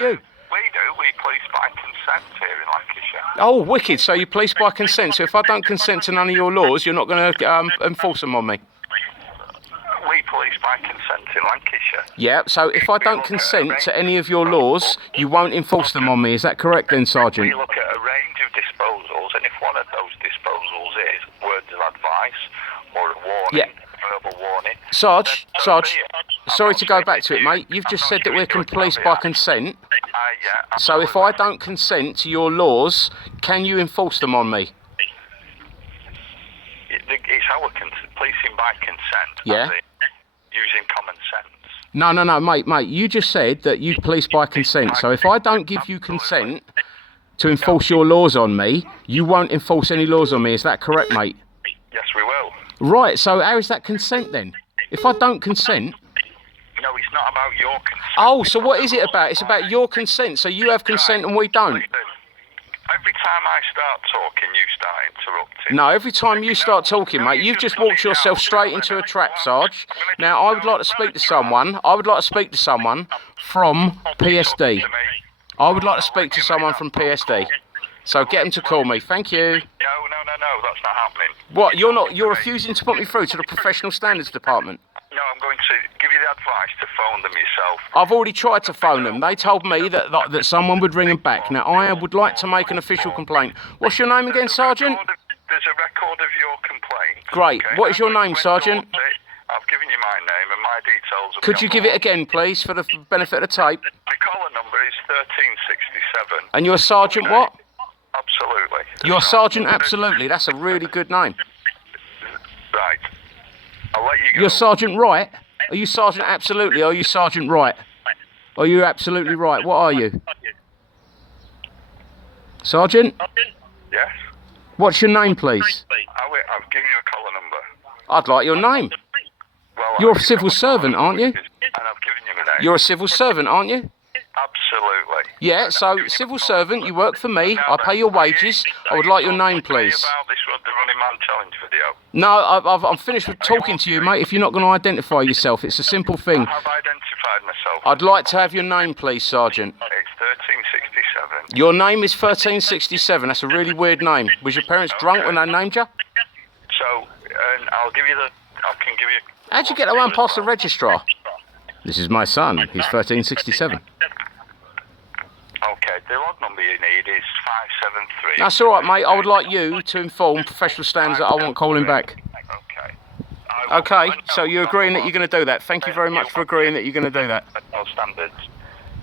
You? We do. We police by consent here in Lancashire. Oh, wicked. So you police by consent. So if I don't consent to none of your laws, you're not going to enforce them on me? We police by consent in Lancashire. Yeah, so if I don't consent to any of your laws, you won't enforce them on me. Is that correct then, Sergeant? We look at a range of disposals, and if one of those disposals is words of advice or a warning, verbal warning... Sarge, sorry to go back to it, mate. You've just said that we're police by consent. Yeah, so if I don't consent to your laws, can you enforce them on me? It's our policing by consent. Yeah. Using common sense. No, mate. You just said that you police by consent. So if I don't give you consent to enforce your laws on me, you won't enforce any laws on me. Is that correct, mate? Yes, we will. Right, so how is that consent then? If I don't consent... No, it's not about your consent. Oh, so what is it about? It's about your consent. So you have consent and we don't. Every time I start talking, you start interrupting. No, every time you start talking, mate, you've just walked yourself straight into a trap, Sarge. Now, I would like to speak to someone. From PSD. I would like to speak to someone from PSD. So get them to call me. Thank you. No, that's not happening. What? You're refusing to put me through to the Professional Standards Department? No, I'm going to give you the advice to phone them yourself. I've already tried to phone them. They told me that someone would ring them back. Now, I would like to make an official complaint. What's your name again, Sergeant? There's a record of your complaint. Great. Okay? What is your name, Sergeant? I've given you my name and my details. Could you give it again, please, for the benefit of the tape? My caller number is 1367. And you're Sergeant what? Absolutely. You're Sargent Absolutely. That's a really good name. Right. I'll let you go. You're Sergeant Right? Are you Sergeant Absolutely or are you Sergeant Right? Are you absolutely right? What are you? Sergeant? Yes? What's your name, please? I've given you a caller number. I'd like your name. Well, you're a civil servant, aren't you? And I've given you my name. You're a civil servant, aren't you? Absolutely. Yeah, so civil servant, you work for me, I pay your wages. I would like your name, please. About this the Running Man Challenge video. No, I'm finished with talking to you, mate, if you're not going to identify yourself. It's a simple thing. I have identified myself. I'd like to have your name, please, Sergeant. It's 1367. Your name is 1367. That's a really weird name. Was your parents drunk when they named you? So, I can give you... How'd you get that one past the registrar? This is my son. He's 1367. Okay, the log number you need is 573. That's all right, mate. I would like you to inform Professional Standards that I won't call him back. Okay. Okay, so you're agreeing that you're going to do that. Thank you very much for agreeing that you're going to do that. No standards.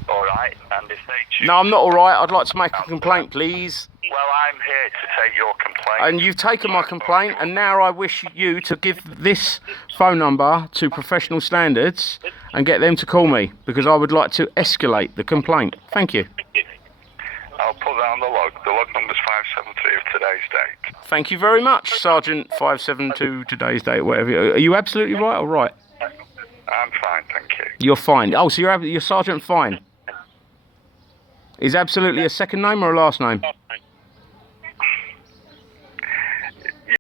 All right, and if they choose... No, I'm not all right. I'd like to make a complaint, please. Well, I'm here to take your complaint. And you've taken my complaint, and now I wish you to give this phone number to Professional Standards and get them to call me, because I would like to escalate the complaint. Thank you. I'll put that on the log. The log number's 573 of today's date. Thank you very much, Sergeant 572 today's date, whatever. Are you absolutely right or right? I'm fine, thank you. You're fine. Oh, so you're Sergeant Fine. Is absolutely a second name or a last name?